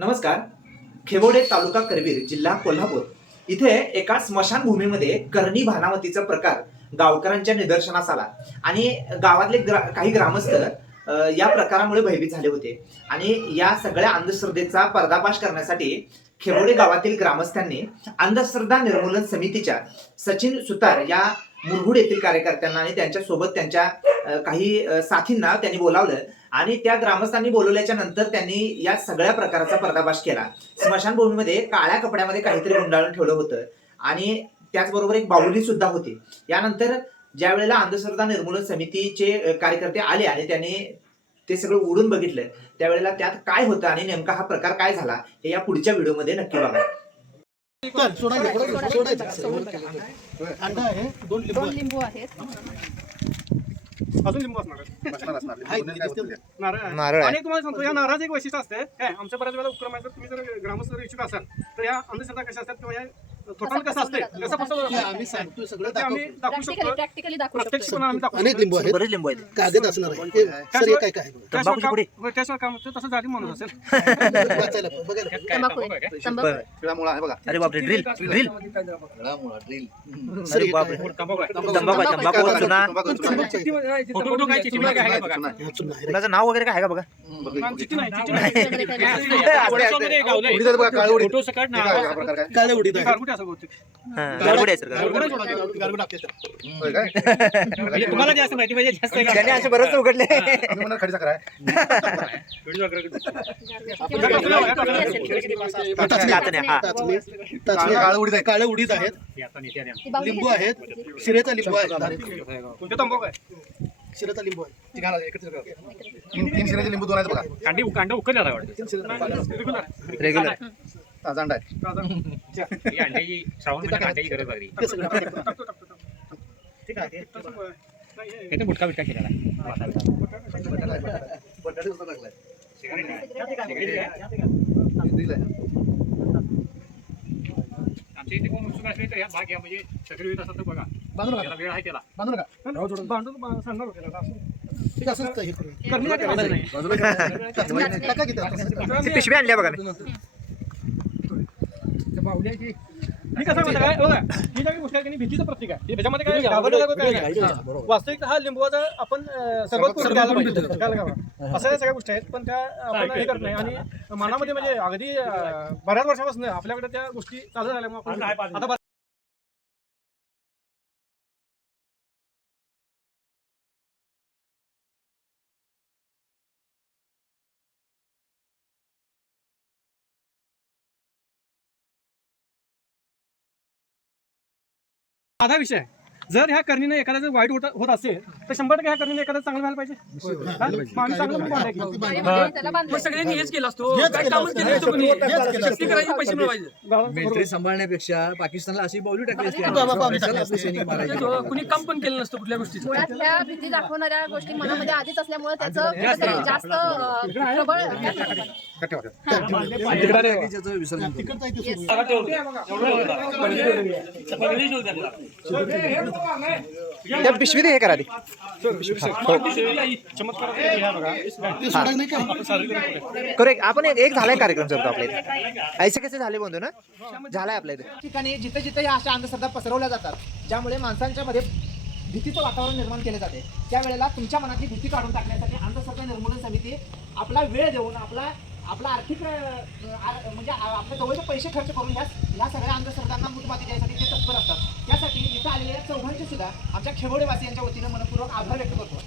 नमस्कार. खेबोडे तालुका करवीर जिल्हा कोल्हापूर. इथे एका स्मशानभूमीमध्ये करणी भानावतीचा प्रकार गावकऱ्यांच्या निदर्शनास आला. आणि गावातले ग्रा काही ग्रामस्थ या प्रकारामुळे भयभीत झाले होते. आणि या सगळ्या अंधश्रद्धेचा पर्दाफाश करण्यासाठी खेबोडे गावातील ग्रामस्थांनी अंधश्रद्धा निर्मूलन समितीच्या सचिन सुतार या मुरगुड येथील कार्यकर्त्यांना आणि त्यांच्यासोबत त्यांच्या काही साथींना त्यांनी बोलावलं. आणि त्या ग्रामस्थांनी बोलवल्याच्या नंतर त्यांनी या सगळ्या प्रकाराचा पर्दाफाश केला. स्मशानभूमीमध्ये काळ्या कपड्यामध्ये काहीतरी गुंडाळून ठेवलं होतं. आणि त्याचबरोबर एक बाहुली सुद्धा होती. यानंतर ज्या वेळेला अंधश्रद्धा निर्मूलन समितीचे कार्यकर्ते आले आणि त्यांनी ते सगळं उडून बघितलं त्यावेळेला त्यात काय होतं आणि नेमका हा प्रकार काय झाला हे या पुढच्या व्हिडिओमध्ये नक्की बघा. दोन. लिंबू आहेत. अजून लिंबू असणार आहे. बसणार असणार काय? नारळ आहे. नारळ आहे. आणि तुम्हाला सांगतो या नारळाचं एक वैशिष्ट्य असते काय आमच्या बऱ्याच वेळेला उपक्रम आहे जर तुम्ही जर ग्रामस्थ जर इच्छुक असाल तर या अंधश्रद्धा कशा असतात किंवा या टोटल कसं असते कसं फसवलं आम्ही सांगतो सगळं ते आम्ही दाखवतो दाखवू प्रॅक्टिकली शकतो प्रॅक्टिकली दाखवू प्रत्यक्ष शकतो पण आम्ही दाखवू अनेक लिंबू आहेत. बरेच लिंबू आहेत. कागद असणार आहे. हे, सर हे काय काय आहे? बघा. त्याशिवाय तंबाखूची काम- पुडी. होय, त्याशिवाय काम होतं? तसं जारी माणूस असेल. वाचायला पण, बघायला पण. तंबाखू आहे. तंबाखू आहे. पिवळा मुळा आहे. बघा. अरे बापरे ड्रिल ड्रिल सर हे काय काय आहे? तंबाखू आहे. तंबाखू आहे, तंबाखू आहे, चुना. तंबाखू, चुना. तंबाखूचं आहे. फोटो बिटो काय चिठी चुना. वगैरे आहे आहे, बघा. चुना आहे. हा, चुना आहे. कुणाचं नाव वगैरे काय आहे. का बघा हा, नाही, नाही. नाही. नाही. हे. हा उडीद. आहे गारगुटी असं बहुतेक. हा, गारगोटी आहे सर गारगोटी. गारगुटी सोडायचं. गारगोट आपल्या होय काय? म्हणजे तुम्हाला जास्त माहिती पाहिजे जास्त आहे का? त्याने असे बरेच उघडले आम्ही म्हणणार हा. काळं- उडीद आहे. काळे उडीद आहेत लिंबू आहेत शिरेचा लिंबू आहे कोणते तंबाखू आहे शिरेचा लिंबू आहे ती घाला, एकत्र करा. तीन तीन शिऱ्याचे लिंबू दोन आहेत बघा कांडी आता वाटतं रेग्युलर रेग्युलर हा, जांडा आहे अंड्याची श्रावण महिन्यात अंड्याची गरज लागली ते सगळं ठीक आहे इथे बुटका बिटका केलेला बटाटे सुद्धा टाकलाय. आहे दिलाय. आमच्या इथे कोण उत्सुक असले तर या भाग घ्या म्हणजे असतात तर बघा बांधू नका त्याला वेळ आहे त्याला बांधू नका भांडून सांगणार होते त्याला असं. ठीक आहे, असंच हे करायचं नाही. बाजूला. टाका. ती पिशवी आणली आहे बघा मी मी कसं म्हणतो काय बघा ही काही गोष्ट आहे की भीतीचं प्रतीक आहे. त्याच्यामध्ये काय नाही. वास्तविक हा लिंबूचा आपण घ्यायला पाहिजे. अशा या सगळ्या गोष्टी आहेत पण त्या आपण हे करत नाही. आणि मनामध्ये म्हणजे अगदी बऱ्याच वर्षापासून आपल्याकडे त्या गोष्टी चालू झाल्यामुळे आपण आता साधा विषय आहे. जर ह्या करणीने एखाद्या जर वाईट होत होत असेल तर शंभर टक्के ह्या करणीने एखादं चांगलं व्हायला पाहिजे हा? मग आम्ही चांगलं म्हणून बांधायचं. आणि त्याला बांधलं. सगळ्यांनी हेच केलं असतो काय कामच केलं नसतं कोणी शक्ती करायची पैसे मिळवायचे मिलिटरी सांभाळण्यापेक्षा पाकिस्तानला अशी बावली टाकली असती. कशाला आपले सैनिक मारायचे कुणी काम पण केलं नसतं कुठल्या गोष्टीचं भीती दाखवणाऱ्या गोष्टी मनामध्ये आधीच असल्यामुळे त्याचं कुठेतरी जास्त अं, प्रबळ त्याचं विसर्जन. त्या पिशवीत हे करा ती आपण एक एक झालाय कार्यक्रम सर आपल्या इथे. ऐसे कसे झाले बंधू ना? झालाय आपल्या इथे. ठिकाणी जिथे जिथे या अशा अंधश्रद्धा पसरवल्या जातात ज्यामुळे माणसांच्या मध्ये भीतीचं वातावरण निर्माण केले जाते. त्यावेळेला तुमच्या मनातली भीती काढून टाकण्यासाठी अंधश्रद्धा निर्मूलन समिती आपला वेळ देऊन आपला आपला आर्थिक म्हणजे आपल्या जवळचे पैसे खर्च करून ह्या ह्या सगळ्या अंधश्रद्धांना मूठमाती द्यायसाठी ते तत्पर असतात. त्यासाठी इथं आलेल्या चौघांचे सुद्धा आमच्या खेवडेवासियांच्या वतीनं मनपूर्वक आभार व्यक्त करतो.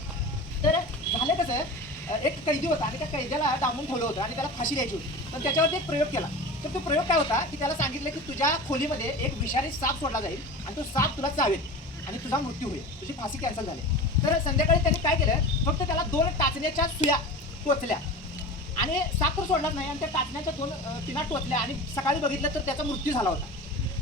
तर झालं कसं एक कैदी होता आणि त्या कैद्याला डांबून ठेवलं होतं आणि त्याला फाशी द्यायची होती. पण त्याच्यावरती एक प्रयोग केला. तर तो प्रयोग काय होता की त्याला सांगितलं की तुझ्या खोलीमध्ये एक विषारी साप सोडला जाईल आणि तो साप तुला चावेल आणि तुझा मृत्यू होईल. तुझी फाशी कॅन्सल झाली. तर संध्याकाळी त्यांनी काय केलं फक्त त्याला दोन टाचण्याच्या सुया टोचल्या आणि साखर सोडलाच नाही आणि त्या टाचण्याच्या दोन तिना टोचल्या आणि सकाळी बघितलं तर त्याचा मृत्यू झाला होता.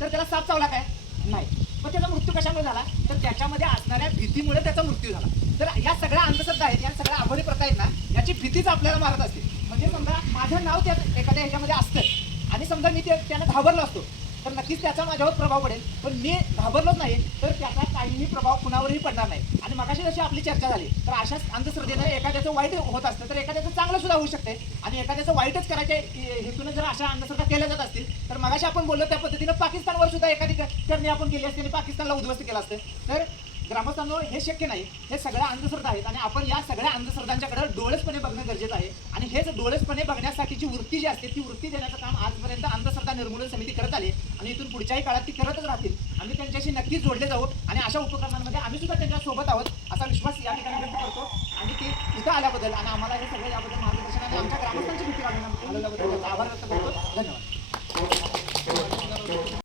तर त्याला साप चावला काय? नाही. मग त्याचा मृत्यू कशामुळे झाला? तर त्याच्यामध्ये असणाऱ्या भीतीमुळे त्याचा मृत्यू झाला. तर या सगळ्या अंधश्रद्धा आहेत या सगळ्या आभारी प्रथा आहेत ना याची भीतीच आपल्याला मारत असते. म्हणजे समजा माझं नाव त्यात एखाद्या ह्याच्यामध्ये असतं आणि समजा मी ते त्यानं घाबरलो असतो. तर नक्कीच त्याचा माझ्यावर प्रभाव पडेल. पण मी घाबरलोच नाही तर त्याचा काहीही प्रभाव कुणावरही पडणार नाही. आणि मगाशी जशी आपली चर्चा झाली तर अशाच अंधश्रद्धेनं एखाद्याचं वाईट होत असतं तर एखाद्याचं चांगलं सुद्धा होऊ शकते. आणि एखाद्याचं वाईटच करायच्या हेतून जर अशा अंधश्रद्धा केल्या जात असतील तर मगाशी आपण बोललो त्या पद्धतीनं पाकिस्तानवर सुद्धा एखादी करणी आपण केली असते आणि पाकिस्तानला उद्ध्वस्त केलं असतं. तर ग्रामस्थांवर हे शक्य नाही. हे सगळ्या अंधश्रद्धा आहेत आणि आपण या सगळ्या अंधश्रद्धांच्याकडे डोळसपणे बघणं गरजेचं आहे. आणि हेच डोळसपणे बघण्यासाठीची वृत्ती जी असते ती वृत्ती देण्याचं काम आजपर्यंत अंधश्रद्धा निर्मूलन समिती करत आली आणि इथून पुढच्याही काळात ती करतच राहतील. आम्ही त्यांच्याशी नक्कीच जोडले जाऊ आणि अशा उपक्रमांमध्ये आम्ही सुद्धा त्यांच्यासोबत आहोत असा विश्वास या ठिकाणी व्यक्त करतो. आणि ते इथं आल्याबद्दल आणि आम्हाला हे सगळं याबद्दल मार्गदर्शन आणि आमच्या ग्रामस्थांची भीती आभार व्यक्त करतो. धन्यवाद.